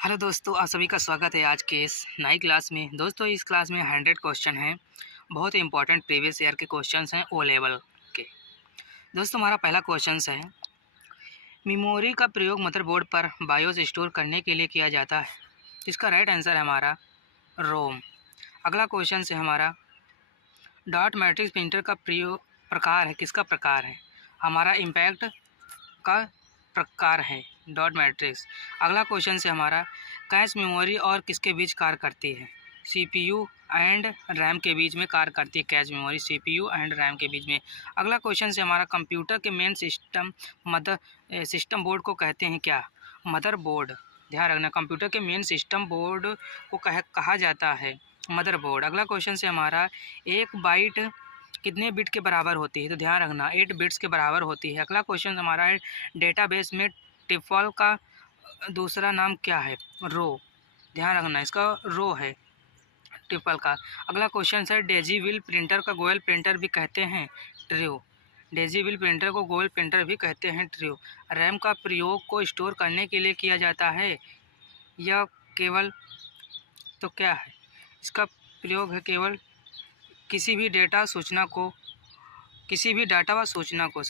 Hello दोस्तों, आप सभी का स्वागत है आज के इस नई क्लास में। दोस्तों, इस क्लास में 100 क्वेश्चन हैं। बहुत ही इंपॉर्टेंट प्रीवियस ईयर के क्वेश्चंस हैं ओ लेवल के। दोस्तों, हमारा पहला क्वेश्चन है, मेमोरी का प्रयोग मदरबोर्ड पर बायोस स्टोर करने के लिए किया जाता है। इसका राइट आंसर है हमारा रोम। अगला क्वेश्चन है हमारा, डॉट मैट्रिक्स प्रिंटर का प्रयोग प्रकार है, किसका प्रकार है? हमारा इम्पैक्ट का प्रकार है डॉट मैट्रिक्स। अगला क्वेश्चन से हमारा, कैश मेमोरी और किसके बीच कार्य करती है? सीपीयू एंड रैम के बीच में कार्य करती है cache memory, CPU and RAM के बीच में। अगला क्वेश्चन से हमारा, कंप्यूटर के मेन सिस्टम बोर्ड को कहते हैं क्या? Mother board. ध्यान रखना, कंप्यूटर के मेन सिस्टम बोर्ड को कहा जाता है मदर बोर्ड। अगला क्वेश्चन से हमारा, एक बाइट कितने बिट के बराबर होती है? तो ध्यान रखना 8 बिट्स के बराबर होती है। अगला क्वेश्चन हमारा है, डेटाबेस में टिफॉल का दूसरा नाम क्या है? रो। ध्यान रखना, इसका रो है टिफॉल का। अगला क्वेश्चन है, डेजीविल प्रिंटर का गोयल प्रिंटर भी कहते हैं? ट्रू। डेजीविल प्रिंटर को गोयल प्रिंटर भी कहते हैं, ट्रू। रैम का प्रयोग को स्टोर करने के लिए किया जाता है या केवल, तो क्या है? इसका प्रयोग है केवल किसी भी डाटा व सूचना को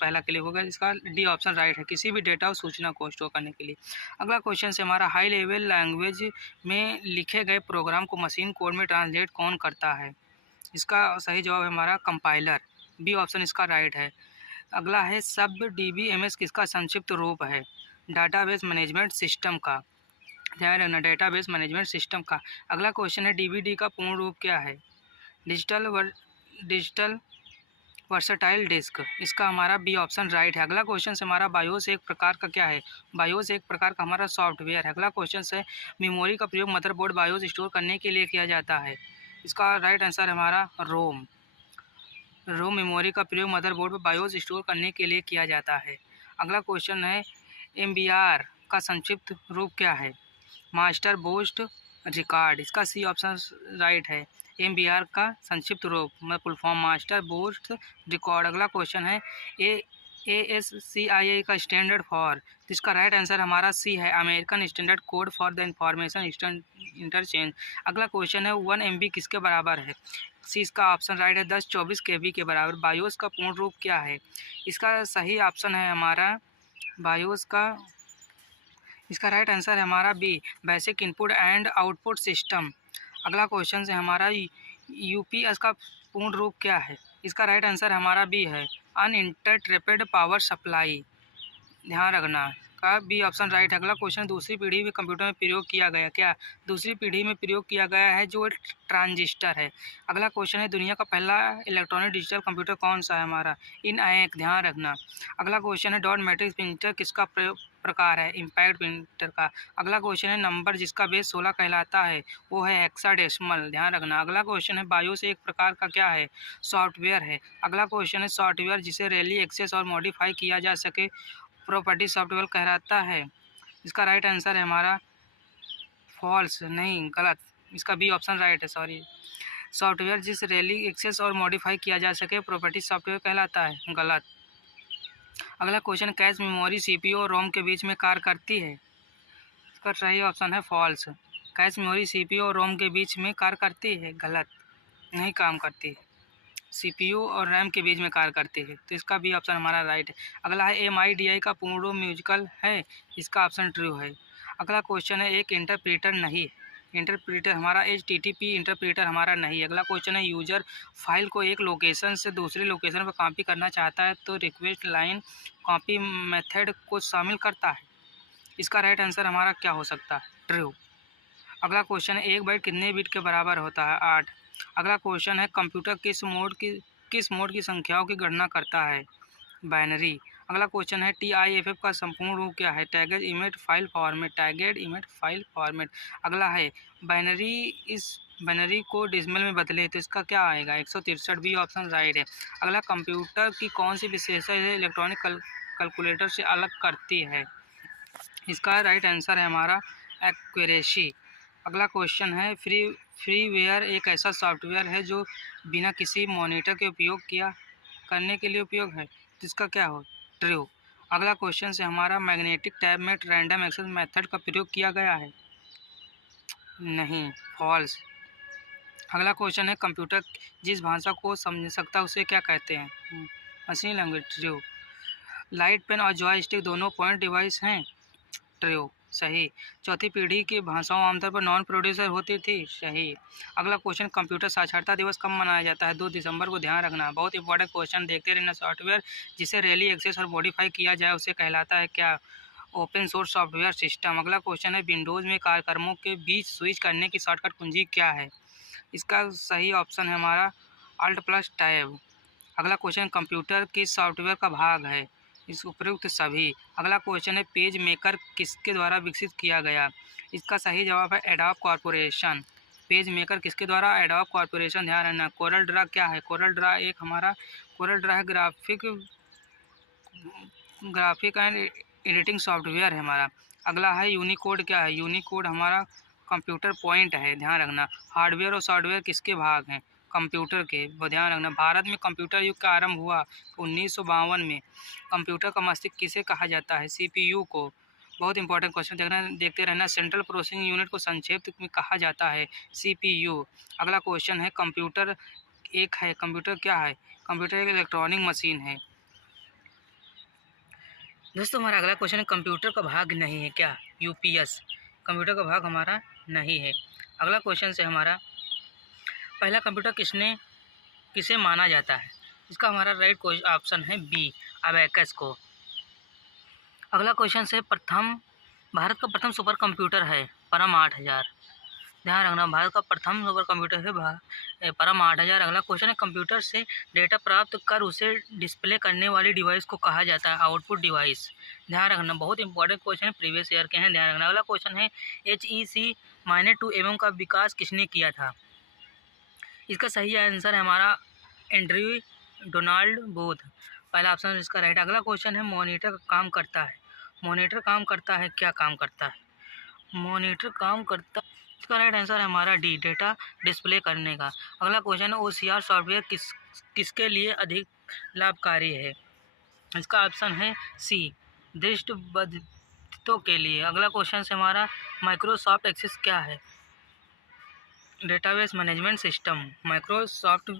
पहला क्लिक होगा, इसका डी ऑप्शन राइट है, किसी भी डेटा और सूचना को स्टोर करने के लिए। अगला क्वेश्चन से हमारा, हाई लेवल लैंग्वेज में लिखे गए प्रोग्राम को मशीन कोड में ट्रांसलेट कौन करता है? इसका सही जवाब है हमारा कंपाइलर, बी ऑप्शन इसका राइट है। अगला है, सब DBMS किसका संक्षिप्त रूप है? डाटाबेस मैनेजमेंट सिस्टम का। ध्यान रखना, डेटाबेस मैनेजमेंट सिस्टम का। अगला क्वेश्चन है, DVD का पूर्ण रूप क्या है? Digital versatile disc. इसका हमारा बी ऑप्शन राइट है। अगला क्वेश्चन से हमारा, बायोस एक प्रकार का क्या है? बायोस एक प्रकार का हमारा सॉफ्टवेयर है। अगला क्वेश्चन है, मेमोरी का प्रयोग मदरबोर्ड बायोस स्टोर करने के लिए किया जाता है। इसका राइट आंसर है हमारा रोम। रोम मेमोरी का प्रयोग मदरबोर्ड पर बायोस स्टोर करने के लिए किया जाता है। अगला क्वेश्चन है, MBR का संक्षिप्त रूप क्या है? Master boost record. इसका सी ऑप्शन राइट है। MBR का संक्षिप्त रूप full form master boost record. अगला क्वेश्चन है, ASCII का स्टैंडर्ड फॉर, जिसका राइट आंसर हमारा सी है, American standard code for the information interchange. अगला क्वेश्चन है, 1 MB किसके बराबर है? सी इसका ऑप्शन राइट है, 1024 KB के बराबर। बायोस का पूर्ण रूप क्या है? इसका सही ऑप्शन है हमारा बायोस का, इसका राइट आंसर है हमारा B, basic input and output system. अगला क्वेश्चन है हमारा, UPS का पूर्ण रूप क्या है? इसका राइट आंसर हमारा बी है, अनइंटरप्टेड पावर सप्लाई। ध्यान रखना, का बी ऑप्शन राइट है। अगला क्वेश्चन, दूसरी पीढ़ी में कंप्यूटर में प्रयोग किया गया क्या? दूसरी पीढ़ी में प्रयोग किया गया है जो ट्रांजिस्टर है। अगला क्वेश्चन है, दुनिया का पहला इलेक्ट्रॉनिक डिजिटल कंप्यूटर कौन सा है? हमारा इनएक। ध्यान रखना। अगला क्वेश्चन है, डॉट मैट्रिक्स प्रिंटर किसका प्रकार है? इम्पैक्ट प्रिंटर का। अगला क्वेश्चन है, नंबर जिसका बेस 16 कहलाता है वो है हेक्साडेसिमल। ध्यान रखना। अगला क्वेश्चन है, बायोस एक प्रकार का क्या है? सॉफ्टवेयर है। अगला क्वेश्चन है, सॉफ्टवेयर जिसे रैली एक्सेस और मॉडिफाई किया जा सके प्रॉपर्टी सॉफ्टवेयर कहलाता है। इसका राइट आंसर है हमारा फॉल्स, नहीं गलत, इसका बी ऑप्शन राइट है, सॉफ्टवेयर जिस रैली एक्सेस और मॉडिफाई किया जा सके प्रॉपर्टी सॉफ्टवेयर कहलाता है, गलत। अगला क्वेश्चन, कैश मेमोरी CPU और रोम के बीच में कार्य करती है? इसका सही ऑप्शन है फॉल्स, कैश मेमोरी CPU और रोम के बीच में कार्य करती है, गलत, नहीं काम करती है, CPU और रैम के बीच में कार्य करती है, तो इसका भी ऑप्शन हमारा राइट है। अगला है, MIDI का पूर्ण रूप म्यूजिकल है। इसका ऑप्शन ट्रू है। अगला क्वेश्चन है, एक इंटरप्रीटर नहीं, इंटरप्रीटर हमारा HTTP इंटरप्रीटर हमारा नहीं। अगला क्वेश्चन है, यूजर फाइल को एक लोकेशन से दूसरी लोकेशन पर कॉपी करना चाहता है तो रिक्वेस्ट लाइन कॉपी मेथड को शामिल करता है। इसका राइट आंसर हमारा क्या हो सकता है? ट्रू। अगला क्वेश्चन है, एक बाइट कितने बिट के बराबर होता है? 8। अगला क्वेश्चन है, कंप्यूटर किस मोड की संख्याओं की गणना करता है? बाइनरी। अगला क्वेश्चन है, TIFF का संपूर्ण रूप क्या है? Tagged image file format. अगला है, बाइनरी को डेसिमल में बदले तो इसका क्या आएगा? 163, बी ऑप्शन राइट है। अगला, कंप्यूटर की कौन सी विशेषता इसे इलेक्ट्रॉनिक कैलकुलेटर से अलग करती है? इसका राइट आंसर है हमारा एक्यूरेसी। अगला क्वेश्चन है, फ्रीवेयर एक ऐसा सॉफ्टवेयर है जो बिना किसी मॉनिटर के उपयोग करने के लिए उपयोग है, तो इसका क्या हो? ट्रू। अगला क्वेश्चन से हमारा मैग्नेटिक टैब में रैंडम एक्सेस मेथड का प्रयोग किया गया है, नहीं, फॉल्स। अगला क्वेश्चन है कंप्यूटर जिस भाषा को समझ सकता है उसे क्या कहते हैं, machine language, true. Light pen और जॉय स्टिक दोनों पॉइंट डिवाइस हैं, ट्रू, सही। चौथी पीढ़ी की भाषाओं आमतौर पर नॉन प्रोड्यूसर होती थी, सही। अगला क्वेश्चन कंप्यूटर साक्षरता दिवस कब मनाया जाता है, 2 दिसंबर को, ध्यान रखना। बहुत इंपॉर्टेंट क्वेश्चन, देखते रहना। सॉफ्टवेयर जिसे रेली एक्सेस और मॉडिफाई किया जाए उसे कहलाता है क्या, ओपन सोर्स सॉफ्टवेयर सिस्टम। अगला क्वेश्चन है विंडोज़ में कार्यक्रमों के बीच स्विच करने की शॉर्टकट कुंजी क्या है, इसका सही ऑप्शन है हमारा Alt+Tab। अगला क्वेश्चन कंप्यूटर किस सॉफ्टवेयर का भाग है, इस उपयुक्त सभी। अगला क्वेश्चन है पेज मेकर किसके द्वारा विकसित किया गया, इसका सही जवाब है एडोब कॉरपोरेशन। पेज मेकर किसके द्वारा, एडोब कॉरपोरेशन, ध्यान रखना। कोरल ड्रा क्या है, कोरल ड्रा एक हमारा कोरल ड्रा है ग्राफिक एंड एडिटिंग सॉफ्टवेयर है हमारा। अगला है यूनिकोड क्या है, यूनिकोड हमारा कंप्यूटर पॉइंट है, ध्यान रखना। हार्डवेयर और सॉफ्टवेयर किसके भाग हैं, कंप्यूटर के, ध्यान रखना। भारत में कंप्यूटर युग का आरंभ हुआ 1952 में। कंप्यूटर का मस्तिष्क किसे कहा जाता है, सीपीयू को। बहुत इंपॉर्टेंट क्वेश्चन देखते रहना। सेंट्रल प्रोसेसिंग यूनिट को संक्षेप में कहा जाता है, सीपीयू। अगला क्वेश्चन है कंप्यूटर एक है, कंप्यूटर क्या है, कंप्यूटर एक इलेक्ट्रॉनिक मशीन है। दोस्तों हमारा अगला क्वेश्चन है कंप्यूटर का भाग नहीं है क्या, यूपीएस, कंप्यूटर का भाग हमारा नहीं है। अगला क्वेश्चन से हमारा पहला कंप्यूटर किसे माना जाता है, इसका हमारा राइट ऑप्शन है बी, अबेकस को। अगला क्वेश्चन से भारत का प्रथम सुपर कंप्यूटर है परम 8000, ध्यान रखना। भारत का प्रथम सुपर कंप्यूटर है परम 8000। अगला क्वेश्चन है कंप्यूटर से डेटा प्राप्त कर उसे डिस्प्ले करने वाली डिवाइस को कहा जाता है, आउटपुट डिवाइस, ध्यान रखना। बहुत इंपॉर्टेंट क्वेश्चन है, प्रीवियस ईयर के हैं, ध्यान रखना। अगला क्वेश्चन है HEC -2mm का विकास किसने किया था, इसका सही आंसर है हमारा एंड्रयू डोनाल्ड बूथ, पहला ऑप्शन इसका राइट। अगला क्वेश्चन है मॉनिटर काम करता है, मॉनिटर काम करता है, क्या काम करता है, मॉनिटर काम करता, इसका राइट आंसर है हमारा डी, डेटा डिस्प्ले करने का। अगला क्वेश्चन है OCR सॉफ्टवेयर किसके लिए अधिक लाभकारी है, इसका ऑप्शन है सी, दृष्टिबाधितों के लिए। अगला क्वेश्चन से हमारा माइक्रोसॉफ्ट एक्सेस क्या है, database management system, Microsoft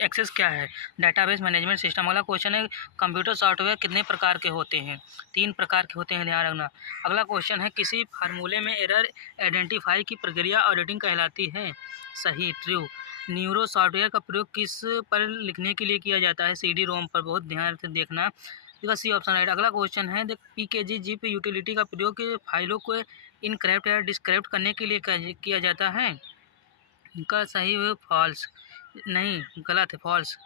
Access क्या है, डेटाबेस मैनेजमेंट सिस्टम। अगला क्वेश्चन है कंप्यूटर सॉफ्टवेयर कितने प्रकार के होते हैं, 3 प्रकार के होते हैं, ध्यान रखना। अगला क्वेश्चन है किसी फार्मूले में एरर आइडेंटिफाई की प्रक्रिया ऑडिटिंग कहलाती है, सही, ट्रू। न्यूरो सॉफ्टवेयर का प्रयोग किस पर लिखने के लिए किया जाता है, CD-ROM पर, बहुत ध्यान से देखना, इसका सी ऑप्शन राइट। अगला क्वेश्चन है PKG जिप यूटिलिटी का प्रयोग फाइलों को इनक्रिप्ट या डिस्क्रिप्ट करने के लिए किया जाता है, इनका सही है फॉल्स, नहीं गलत है, फॉल्स।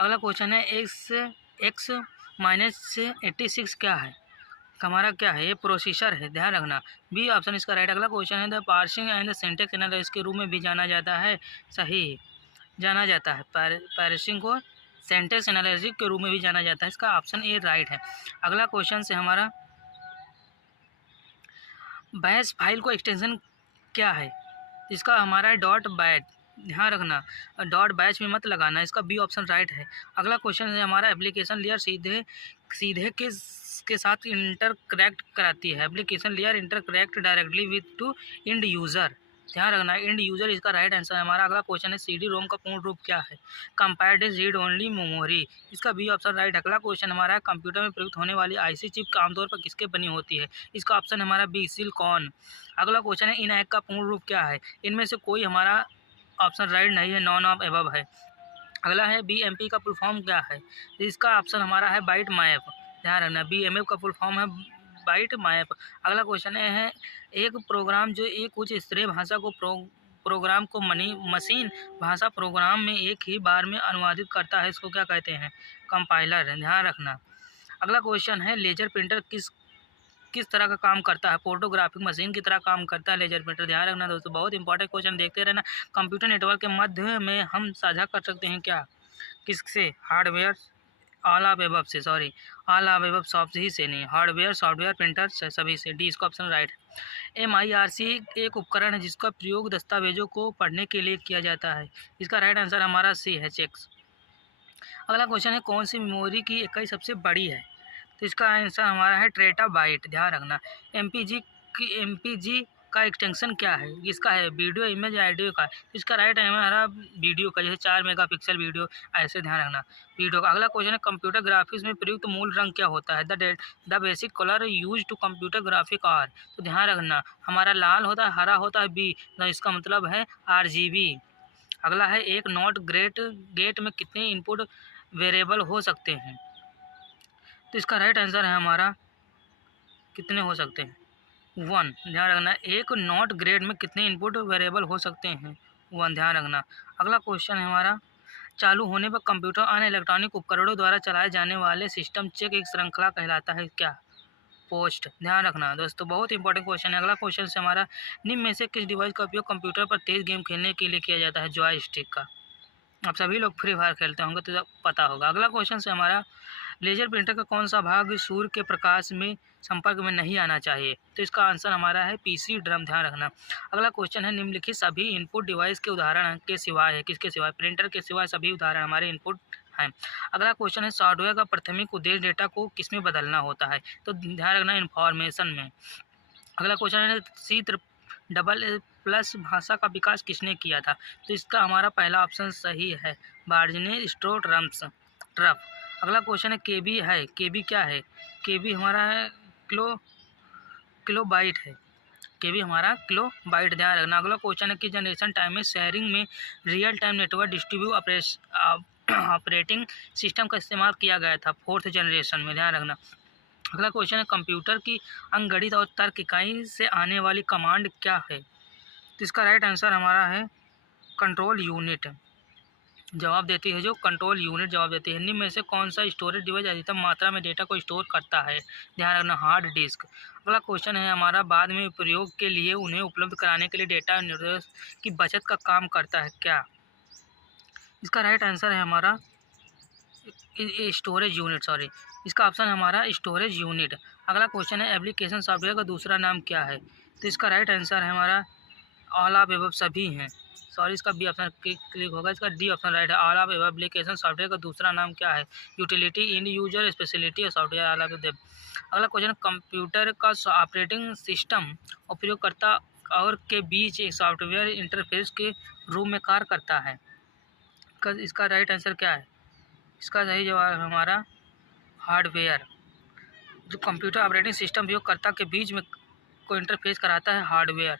अगला क्वेश्चन है X -86 क्या है, हमारा क्या है, ये प्रोसेसर है, ध्यान रखना, बी ऑप्शन इसका राइट। अगला क्वेश्चन है the parsing and the syntax analysis के रूप में भी जाना जाता है, सही, जाना जाता है, पार्सिंग को सिंटैक्स एनालिसिस के रूप में भी जाना जाता है, इसका ऑप्शन ए राइट है। अगला क्वेश्चन से हमारा बैश फाइल को एक्सटेंशन क्या है, इसका हमारा है .bat, ध्यान रखना, .bash में मत लगाना, इसका बी ऑप्शन राइट है। अगला क्वेश्चन है हमारा एप्लीकेशन लेयर सीधे के साथ इंटरकनेक्ट कराती है, application layer interconnect directly with to end user, ध्यान रखना, इंड यूज़र इसका राइट आंसर है हमारा। अगला क्वेश्चन है CD-ROM का पूर्ण रूप क्या है, कंपाइल्ड रीड ओनली मेमोरी, इसका बी ऑप्शन राइट। अगला क्वेश्चन हमारा कंप्यूटर में प्रयुक्त होने वाली IC चिप आमतौर पर किसके बनी होती है, इसका ऑप्शन हमारा बी, सिलिकॉन। अगला क्वेश्चन है इनएक का पूर्ण रूप क्या है, इनमें से कोई हमारा ऑप्शन राइट नहीं है, नॉन ऑफ एबव है। अगला है BMP का फुल फॉर्म क्या है, इसका ऑप्शन हमारा है बाइट मैप, ध्यान रखना, BMP का फुल फॉर्म है बाइट मैप। अगला क्वेश्चन है एक प्रोग्राम जो एक उच्च स्तरीय भाषा को प्रोग्राम को मशीन भाषा प्रोग्राम में एक ही बार में अनुवादित करता है, इसको क्या कहते हैं, कंपाइलर, ध्यान रखना। अगला क्वेश्चन है लेजर प्रिंटर किस तरह का काम करता है, फोटोग्राफिक मशीन की तरह काम करता है लेजर प्रिंटर, ध्यान रखना दोस्तों, बहुत इंपॉर्टेंट क्वेश्चन देखते रहना। कंप्यूटर नेटवर्क के मध्य में हम साझा कर सकते हैं क्या, किससे, हार्डवेयर, ऑल ऑफ एबव से, sorry, all of above soft ही से नहीं, हार्डवेयर सॉफ्टवेयर प्रिंटर से, सभी से, डी इसका ऑप्शन राइट है। MIRC एक उपकरण है जिसका प्रयोग दस्तावेजों को पढ़ने के लिए किया जाता है, इसका राइट आंसर हमारा सी है, चेक्स। अगला क्वेश्चन है कौन सी मेमोरी की इकाई सबसे बड़ी है, तो इसका आंसर हमारा है ट्रेटाबाइट, ध्यान रखना। एमपीजी का एक्सटेंशन क्या है? इसका है वीडियो इमेज ऑडियो का। इसका राइट है हमारा वीडियो का, जैसे 4 मेगापिक्सल वीडियो, ऐसे ध्यान रखना वीडियो का। अगला क्वेश्चन है कंप्यूटर ग्राफिक्स में प्रयुक्त मूल रंग क्या होता है? The basic colour use to computer graphic are. तो ध्यान रखना हमारा लाल होता है, हरा होता है बी, तो इसका मतलब है RGB। अगला है एक नॉट गेट में कितने इनपुट वेरिएबल हो सकते हैं? तो इसका राइट आंसर है हमारा कितने हो सकते हैं? 1, ध्यान रखना। एक नॉट ग्रेड में कितने इनपुट वेरिएबल हो सकते हैं? 1, ध्यान रखना। अगला क्वेश्चन है हमारा चालू होने पर कंप्यूटर अन्य इलेक्ट्रॉनिक उपकरणों द्वारा चलाए जाने वाले सिस्टम चेक एक श्रृंखला कहलाता है क्या? पोस्ट, ध्यान रखना दोस्तों, बहुत इंपॉर्टेंट क्वेश्चन है। अगला क्वेश्चन से हमारा निम्न में से किस डिवाइस का उपयोग कंप्यूटर पर तेज गेम खेलने के लिए किया जाता है? जॉय स्टिक का। आप सभी लोग फ्री फायर खेलते होंगे तो पता होगा। अगला क्वेश्चन से हमारा लेजर प्रिंटर का कौन सा भाग सूर्य के प्रकाश में संपर्क में नहीं आना चाहिए? तो इसका आंसर हमारा है PC ड्रम, ध्यान रखना। अगला क्वेश्चन है निम्नलिखित सभी इनपुट डिवाइस के उदाहरण के सिवाय है, किसके सिवाय? प्रिंटर के सिवाय सभी उदाहरण हमारे इनपुट हैं। अगला क्वेश्चन है सॉफ्टवेयर का प्राथमिक उद्देश्य डेटा को किसमें बदलना होता है? तो ध्यान रखना इन्फॉर्मेशन में। अगला क्वेश्चन है C++ भाषा का विकास किसने किया था? तो इसका हमारा पहला ऑप्शन सही है, वार्जिन स्ट्रोट्रफ। अगला क्वेश्चन है केबी है, केबी क्या है? केबी हमारा है किलोबाइट है, केबी हमारा किलोबाइट, ध्यान रखना। अगला क्वेश्चन है कि जनरेशन टाइम में शेयरिंग में real time network distribute operating system का इस्तेमाल किया गया था 4th जनरेशन में, ध्यान रखना। अगला क्वेश्चन है कंप्यूटर की अंकगणित और तर्क इकाई से आने वाली कमांड क्या है? तो इसका राइट आंसर हमारा है कंट्रोल यूनिट जवाब देती है, जो कंट्रोल यूनिट जवाब देती है। निम्न में से कौन सा स्टोरेज डिवाइस अधिकतम मात्रा में डेटा को स्टोर करता है? ध्यान रखना हार्ड डिस्क। अगला क्वेश्चन है हमारा बाद में प्रयोग के लिए उन्हें उपलब्ध कराने के लिए डेटा निर्देश की बचत का काम करता है क्या? इसका राइट आंसर है हमारा स्टोरेज यूनिट, सॉरी, इसका ऑप्शन है हमारा स्टोरेज यूनिट। अगला क्वेश्चन है एप्लीकेशन सॉफ्टवेयर का दूसरा नाम क्या है? तो इसका राइट आंसर है हमारा ऑल ऑफ एबव सभी हैं, सॉरी इसका बी ऑप्शन क्लिक होगा, इसका डी ऑप्शन राइट है। All of above application software का दूसरा नाम क्या है? यूटिलिटी, इंड यूजर, स्पेशलिटी और सॉफ्टवेयर ऑल ऑफ देम। अगला क्वेश्चन कंप्यूटर का ऑपरेटिंग सिस्टम उपयोगकर्ता और के बीच एक सॉफ्टवेयर इंटरफेस के रूप में कार्य करता है। इसका राइट आंसर क्या है? इसका सही जवाब है हमारा हार्डवेयर। जो कंप्यूटर ऑपरेटिंग सिस्टम उपयोगकर्ता के बीच में को इंटरफेस कराता है, हार्डवेयर,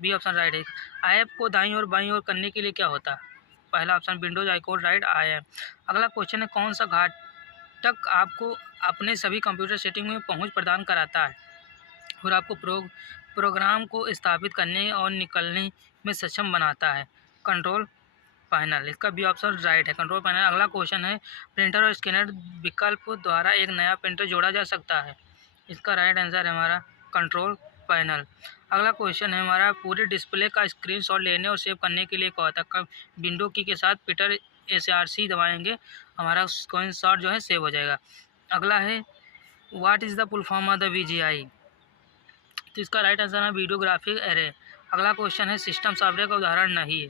बी ऑप्शन राइट है। ऐप को दाईं और बाईं ओर करने के लिए क्या होता है? पहला option Windows icon right IM। अगला क्वेश्चन है कौन सा घटक आपको अपने सभी कंप्यूटर सेटिंग में पहुंच प्रदान कराता है और आपको प्रोग्राम को स्थापित करने और निकलने में सक्षम बनाता है? कंट्रोल पैनल, इसका बी ऑप्शन राइट है, कंट्रोल पैनल। अगला क्वेश्चन है प्रिंटर और स्कैनर विकल्प द्वारा एक नया प्रिंटर जोड़ा जा सकता है? इसका राइट आंसर है हमारा कंट्रोल पैनल। अगला क्वेश्चन है हमारा पूरे डिस्प्ले का स्क्रीनशॉट लेने और सेव करने के लिए क्या होता है? विंडो की के साथ पीटर SRC दबाएंगे, हमारा स्क्रीनशॉट जो है सेव हो जाएगा। अगला है what is the full form of the VGI? तो इसका राइट आंसर है वीडियोग्राफिक एरे। अगला क्वेश्चन है सिस्टम सॉफ्टवेयर का उदाहरण नहीं है,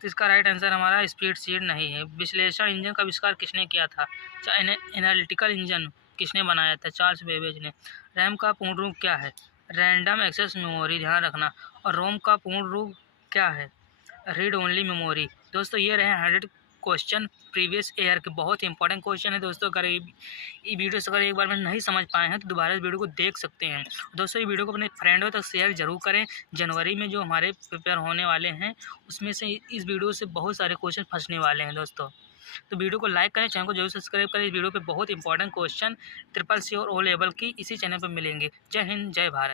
तो इसका राइट आंसर हमारा स्प्रेडशीट नहीं है। विश्लेषण इंजन का आविष्कार किसने किया था? एनालिटिकल इंजन किसने बनाया था? चार्ल्स बेबेज ने। रैम का पूर्ण रूप क्या है? रैंडम एक्सेस मेमोरी, ध्यान रखना। और रोम का पूर्ण रूप क्या है? Read only memory. दोस्तों ये रहे 100 क्वेश्चन प्रीवियस ईयर के, बहुत इंपॉर्टेंट क्वेश्चन है दोस्तों। अगर ये वीडियो से अगर एक बार में नहीं समझ पाए हैं तो दोबारा इस वीडियो को देख सकते हैं। दोस्तों ये वीडियो को अपने फ्रेंड हो तो शेयर जरूर करें। जनवरी में जो हमारे प्रिपेयर होने वाले हैं उसमें से इस वीडियो से बहुत सारे क्वेश्चन फंसने वाले हैं दोस्तों। तो वीडियो को लाइक करें, चैनल को जरूर सब्सक्राइब करें। इस वीडियो पे बहुत इंपॉर्टेंट क्वेश्चन SSC और O लेवल की इसी चैनल पर मिलेंगे। जय हिंद, जय भारत।